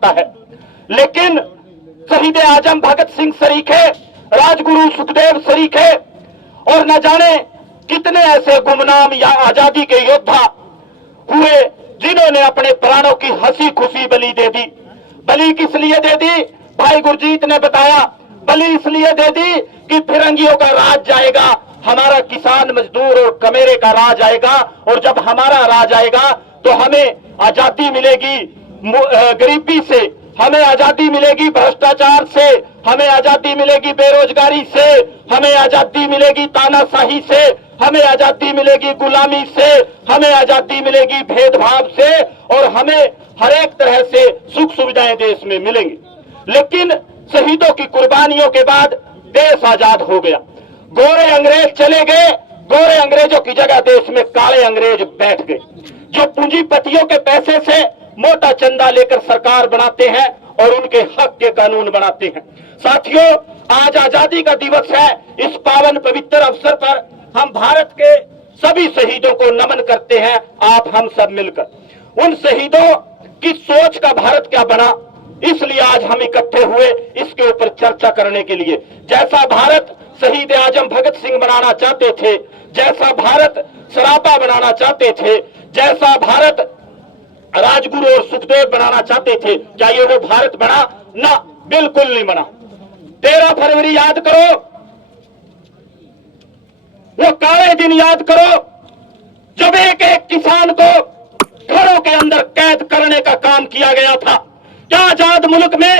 सकता है। लेकिन शहीद आजम भगत सिंह सरीखे, राजगुरु सुखदेव सरीखे और न जाने कितने ऐसे गुमनाम या आजादी के योद्धा हुए जिन्होंने अपने प्राणों की हंसी खुशी बलि दे दी। बलि किस लिए दे दी? भाई गुरजीत ने बताया, बलि इसलिए दे दी कि फिरंगियों का राज जाएगा, हमारा किसान मजदूर और कमेरे का राज आएगा, और जब हमारा राज आएगा तो हमें आजादी मिलेगी गरीबी से, हमें आजादी मिलेगी भ्रष्टाचार से, हमें आजादी मिलेगी बेरोजगारी से, हमें आजादी मिलेगी तानाशाही से, हमें आजादी मिलेगी गुलामी से, हमें आजादी मिलेगी भेदभाव से, और हमें हर एक तरह से सुख सुविधाएं देश में मिलेंगी। लेकिन शहीदों की कुर्बानियों के बाद देश आजाद हो गया। गोरे अंग्रेज चले गए, गोरे अंग्रेजों की जगह देश में काले अंग्रेज बैठ गए, जो पूंजीपतियों के पैसे से मोटा चंदा लेकर सरकार बनाते हैं और उनके हक के कानून बनाते हैं। साथियों, आज आजादी का दिवस है। इस पावन पवित्र अवसर पर हम भारत के सभी शहीदों को नमन करते हैं, आप हम सब मिलकर। उन शहीदों की सोच का भारत क्या बना, इसलिए आज हम इकट्ठे हुए इसके ऊपर चर्चा करने के लिए। जैसा भारत शहीद आजम भगत सिंह बनाना चाहते थे, जैसा भारत सरापा बनाना चाहते थे, जैसा भारत राजगुरु और सुखदेव बनाना चाहते थे, क्या ये वो भारत बना? ना, बिल्कुल नहीं बना। 13 फरवरी याद करो, वो काले दिन याद करो जब एक एक किसान को घरों के अंदर कैद करने का काम किया गया था। क्या आजाद मुल्क में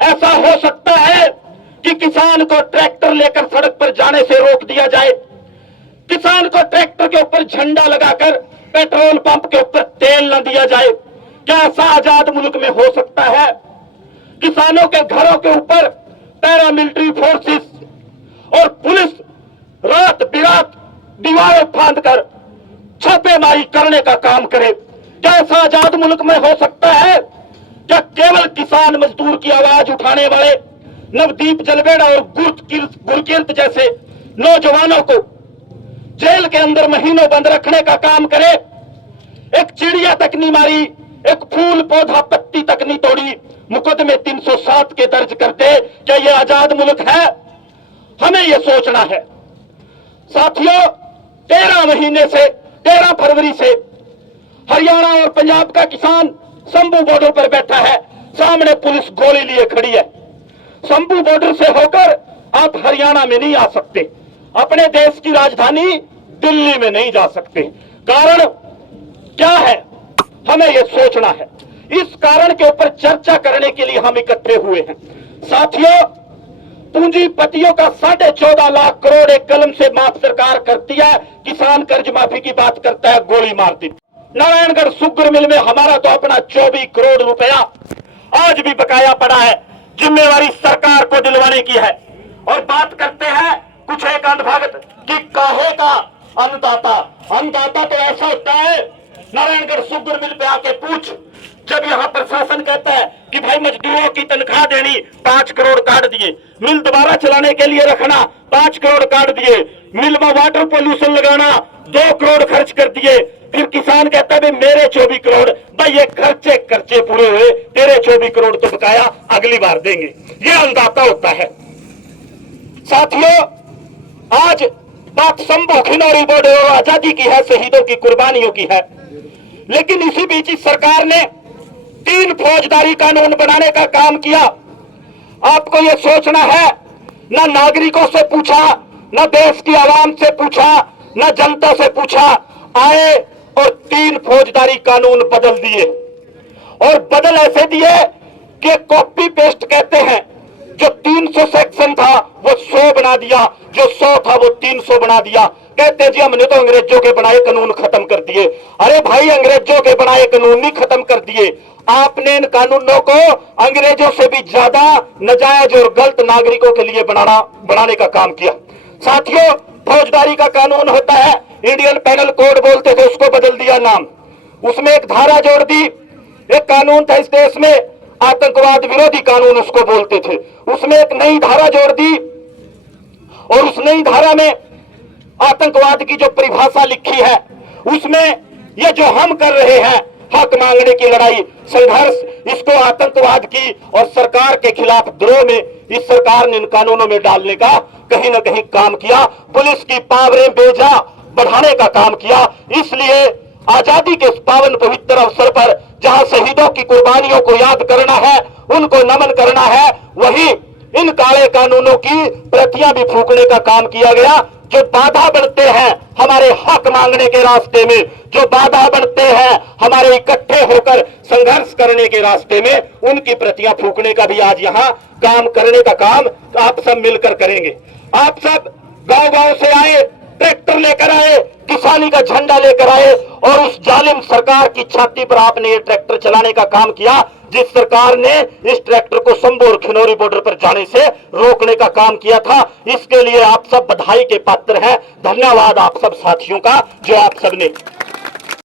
ऐसा हो सकता है कि किसान को ट्रैक्टर लेकर सड़क पर जाने से रोक दिया जाए, किसान को ट्रैक्टर के ऊपर झंडा लगाकर पेट्रोल पंप के ऊपर तेल न दिया जाए? क्या ऐसा आजाद मुल्क में हो सकता है? किसानों के घरों के ऊपर पैरामिलिट्री फोर्सेस और पुलिस रात बिरात दीवारें फांदकर छापेमारी करने का काम करे? क्या ऐसा आजाद मुल्क में हो सकता है? क्या केवल किसान मजदूर की आवाज उठाने वाले नवदीप जलवेड़ा और गुरकीरत जैसे नौजवानों को जेल के अंदर महीनों बंद रखने का काम करे? एक चिड़िया तक नहीं मारी, एक फूल पौधा पत्ती तक नहीं तोड़ी, मुकदमे 307 के दर्ज करते? क्या यह आजाद मुल्क है? हमें यह सोचना है। साथियों, 13 फरवरी से हरियाणा और पंजाब का किसान शंभू बॉर्डर पर बैठा है, सामने पुलिस गोली लिए खड़ी है। शंभू बॉर्डर से होकर आप हरियाणा में नहीं आ सकते, अपने देश की राजधानी दिल्ली में नहीं जा सकते। कारण क्या है, हमें यह सोचना है। इस कारण के ऊपर चर्चा करने के लिए हम इकट्ठे हुए हैं। साथियों, पूंजीपतियों का 14.5 लाख करोड़ एक कलम से माफ सरकार करती है, किसान कर्ज माफी की बात करता है, गोली मार दी। नारायणगढ़ शुगर मिल में हमारा तो अपना 24 करोड़ रुपया आज भी बकाया पड़ा है, जिम्मेवारी सरकार को दिलवाने की है। और बात करते हैं कुछ एक अंधभक्त कि काहे का अन्नदाता। अन्नदाता तो ऐसा होता है, नारायणगढ़ शुगर मिल पे आके पूछ, जब यहाँ प्रशासन कहता है कि भाई मजदूरों की तनख्वाह देनी, 5 करोड़ काट दिए, मिल दोबारा चलाने के लिए रखना, 5 करोड़ काट दिए, मिल में वाटर पोल्यूशन लगाना, 2 करोड़ खर्च कर दिए। फिर किसान कहता है मेरे 24 करोड़, भाई ये खर्चे पूरे हुए, तेरे 24 करोड़ तो बकाया अगली बार देंगे। ये अन्नदाता होता है। साथियों, आज बात शंभू खिनौरी बॉर्डर और आजादी की है, शहीदों की कुर्बानियों की है। लेकिन इसी बीच सरकार ने 3 फौजदारी कानून बनाने का काम किया। आपको यह सोचना है, न नागरिकों से पूछा, न देश की आवाम से पूछा, न जनता से पूछा, आए और 3 फौजदारी कानून बदल दिए। और बदल ऐसे दिए कि कॉपी पेस्ट कहते हैं। जो 300 सेक्शन था वो 100 बना दिया, जो 100 था वो 300 बना दिया। कहते जी हमने तो अंग्रेजों के बनाए कानून खत्म कर दिए। अरे भाई, अंग्रेजों के बनाए कानून नहीं खत्म कर दिए, आपने इन कानूनों को अंग्रेजों से भी ज्यादा नाजायज और गलत नागरिकों के लिए बनाने का काम किया। साथियों, फौजदारी का कानून होता है, इंडियन पेनल कोड बोलते थे, उसको बदल दिया नाम, उसमें एक धारा जोड़ दी। एक कानून था इस देश में, आतंकवाद विरोधी कानून उसको बोलते थे, उसमें एक नई धारा जोड़ दी और उस नई धारा में आतंकवाद की जो परिभाषा लिखी है, उसमें ये जो हम कर रहे हैं हक मांगने की लड़ाई, संघर्ष, इसको आतंकवाद की और सरकार के खिलाफ द्रोह में इस सरकार ने इन कानूनों में डालने का कहीं ना कहीं काम किया। पुलिस की पावरें बेजा बढ़ाने का काम किया। इसलिए आजादी के इस पावन पवित्र अवसर पर जहां शहीदों की कुर्बानियों को याद करना है, उनको नमन करना है, वहीं इन काले कानूनों की प्रतियां भी फूंकने का काम किया गया। जो बाधा बनते हैं हमारे हक मांगने के रास्ते में, जो बाधा बनते हैं हमारे इकट्ठे होकर संघर्ष करने के रास्ते में, उनकी प्रतियां फूंकने का भी आज यहां काम करने का काम आप सब मिलकर करेंगे। आप सब गांव गांव से आए, ट्रैक्टर लेकर आए, किसानी का झंडा लेकर आए और उस जालिम सरकार की छाती पर आपने ये ट्रैक्टर चलाने का काम किया, जिस सरकार ने इस ट्रैक्टर को संबू और खिनौरी बॉर्डर पर जाने से रोकने का काम किया था। इसके लिए आप सब बधाई के पात्र हैं। धन्यवाद आप सब साथियों का जो आप सब ने